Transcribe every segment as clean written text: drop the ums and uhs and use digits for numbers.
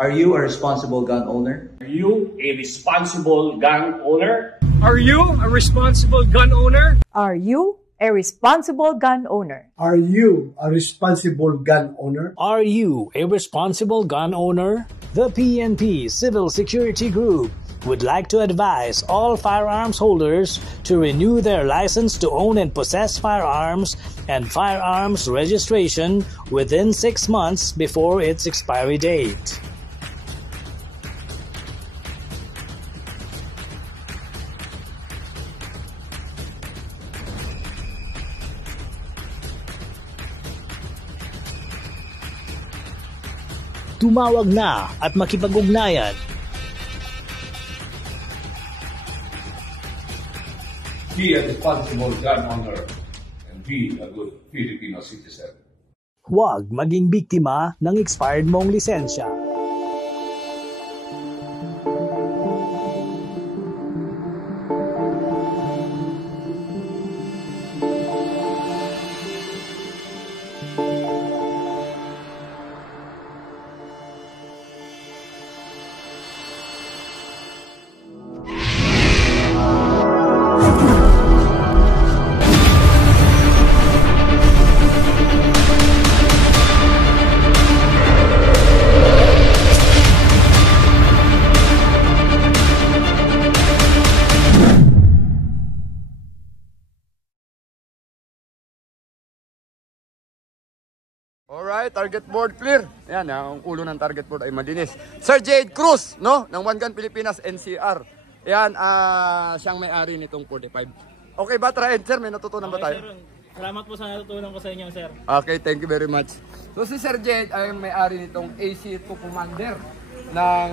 Are you a responsible gun owner? Are you a responsible gun owner? Are you a responsible gun owner? Are you a responsible gun owner? Are you a responsible gun owner? Are you a responsible gun owner? The PNP Civil Security Group would like to advise all firearms holders to renew their license to own and possess firearms and firearms registration within 6 months before its expiry date. Tumawag na at makipag-ugnayan. Be a responsible gun owner and be a good Filipino citizen. Huwag maging biktima ng expired mong lisensya. Alright, target board clear. Ayan, ang ulo ng target board ay malinis. Sir Jade Cruz, no? Ng One Gun Pilipinas NCR. Ayan, siyang may-ari nitong 45. Okay ba, Traed? Sir, may natutunan ba tayo? Sir, salamat po sa natutunan ko sa inyo, sir. Okay, thank you very much. So si Sir Jade ay may-ari nitong AC2 Commander ng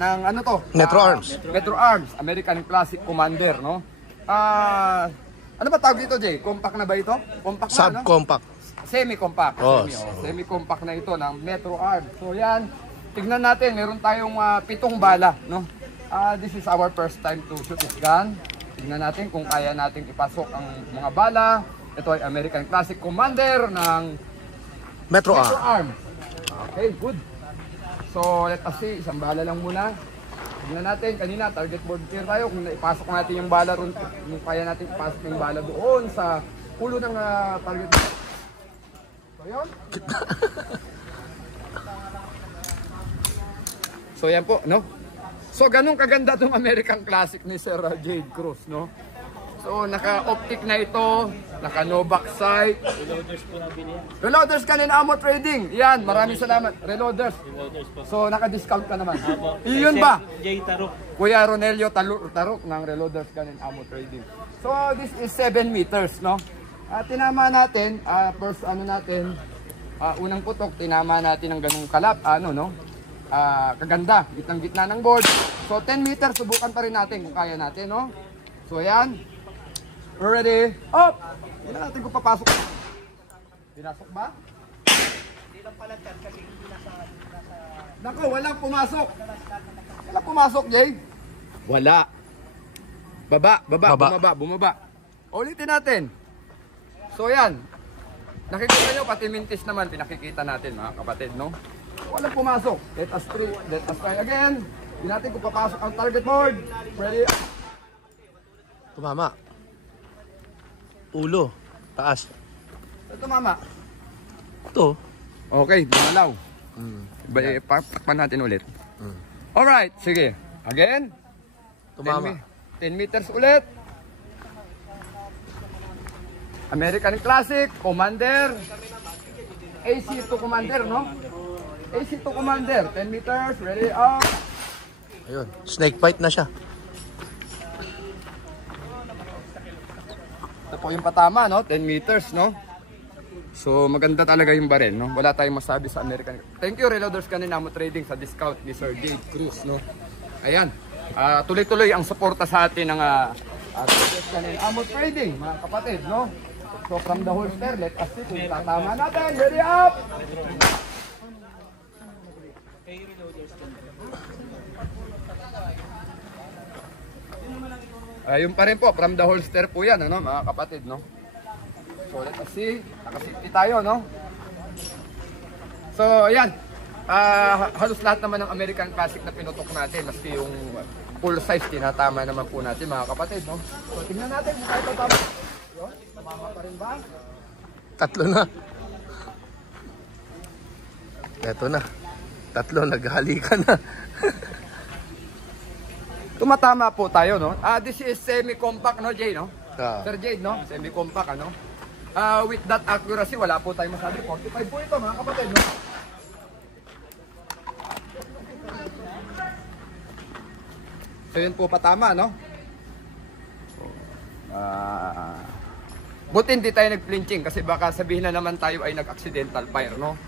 ano to? Metro Arms. Metro Arms, American Classic Commander, no? Ano ba tawag dito, Jay? Compact na ba ito? Compact na, Subcompact. Semi-compact. Oh. Semi-compact na ito ng Metro Arms. So yan, tignan natin, meron tayong 7 bala, no? This is our first time to shoot this gun. Tignan natin kung kaya nating ipasok ang mga bala. Ito ay American Classic Commander ng Metro Arms. Okay, good. So let us see, isang bala lang muna. Tignan natin, kanina target board clear tayo. Kung naipasok natin yung bala ron, kung kaya natin ipasok yung bala doon sa ulo ng target board. So yun. So yan po, no? So ganun kaganda tong American Classic ni Sir Jade Cruz, no? So naka-optic na ito, naka-no back sight. Reloaders po nabili yan. Reloaders ka ng Ammo Trading. Yan, maraming salamat. Reloaders. Po. So naka-discount ka naman. Iyon ba? Jay Tarok. Kuya Ronelio Tarok ng Reloaders ka ng Ammo Trading. So this is 7 meters, no? Tinama natin, first ano natin, unang putok, tinama natin ng ganung kalap, kaganda, gitnang-gitna ng board. So 10 meters, subukan pa rin natin kung kaya natin, no? So ayan, we're ready, up! Hindi na natin kung papasok. Pinasok ba? Hindi lang pala kasi hindi nasa... Naku, walang pumasok. Walang pumasok, Jay. Wala. Bumaba. Ulitin natin. So yan, nakikita nyo, pati mintis naman, pinakikita natin mga kapatid, no? Walang pumasok. Let us try again. Hindi natin kung papasok ang target board. Ready? Tumama. Ulo. Taas. Ito, mama. Ito. Okay, dumalaw. Pakpan natin ulit. Alright, sige. Again. Tumama. 10 meters ulit. American Classic, Commander. AC2 Commander, no? AC2 Commander, 10 meters, ready, up. Ayun, snake bite na siya. Ito po yung patama, no? 10 meters, no? So, maganda talaga yung baril, no? Wala tayong masabi sa American. Thank you, Reloaders Gun Ammo Trading sa discount ni Sir Jade Cruz, no? Ayan, tuloy-tuloy ang suporta sa atin ng Reloaders Gun Ammo Trading, mga kapatid, no? So, from the holster, let us see kung tatama natin. Ready, up! Ayun pa rin po, from the holster po yan, ano, mga kapatid, no? So, let us see. Nakasafety tayo, no? So, ayan. Halos lahat naman ng American Classic na pinutok natin, maski yung full size, tinatama naman po natin mga kapatid, no? So tingnan natin kung kahit tama. Yun, tamama pa rin ba? Tatlo na. Eto na. Tatlo, naghalikan na. Tumatama po tayo, no? This is semi-compact, no, Jay, no? Ah. Sir Jade, no? Semi-compact, ano? With that accuracy, wala po tayong masabi. 45 po ito, mga kapatid, no? So, yun po patama, no? Buti hindi tayo nag-flinching kasi baka sabihin na naman tayo ay nag-accidental fire, no?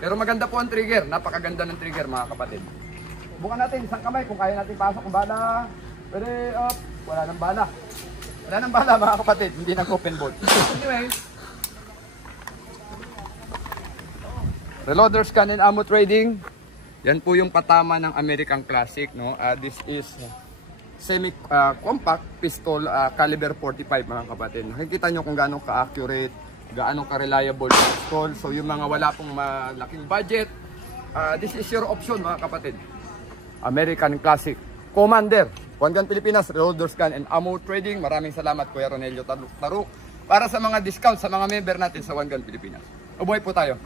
Pero maganda po ang trigger. Napakaganda ng trigger, mga kapatid. Bukan natin isang kamay kung kaya natin pasok ang bala. Pwede, wala nang bala. Wala nang bala, mga kapatid. Hindi nag-open bolt. Anyway, Reloaders Gun and Ammo Trading. Yan po yung patama ng American Classic, no? This is semi-compact pistol caliber 45, mga kapatid. Nakikita nyo kung gaano ka-accurate, gaano ka-reliable yung pistol. So yung mga wala pong malaking budget, this is your option, mga kapatid. American Classic Commander, One Gun Pilipinas, Reloaders Gun and Ammo Trading. Maraming salamat, Kuya Ronelio Taruk, para sa mga discount sa mga member natin sa One Gun Pilipinas. Ubuhay po tayo.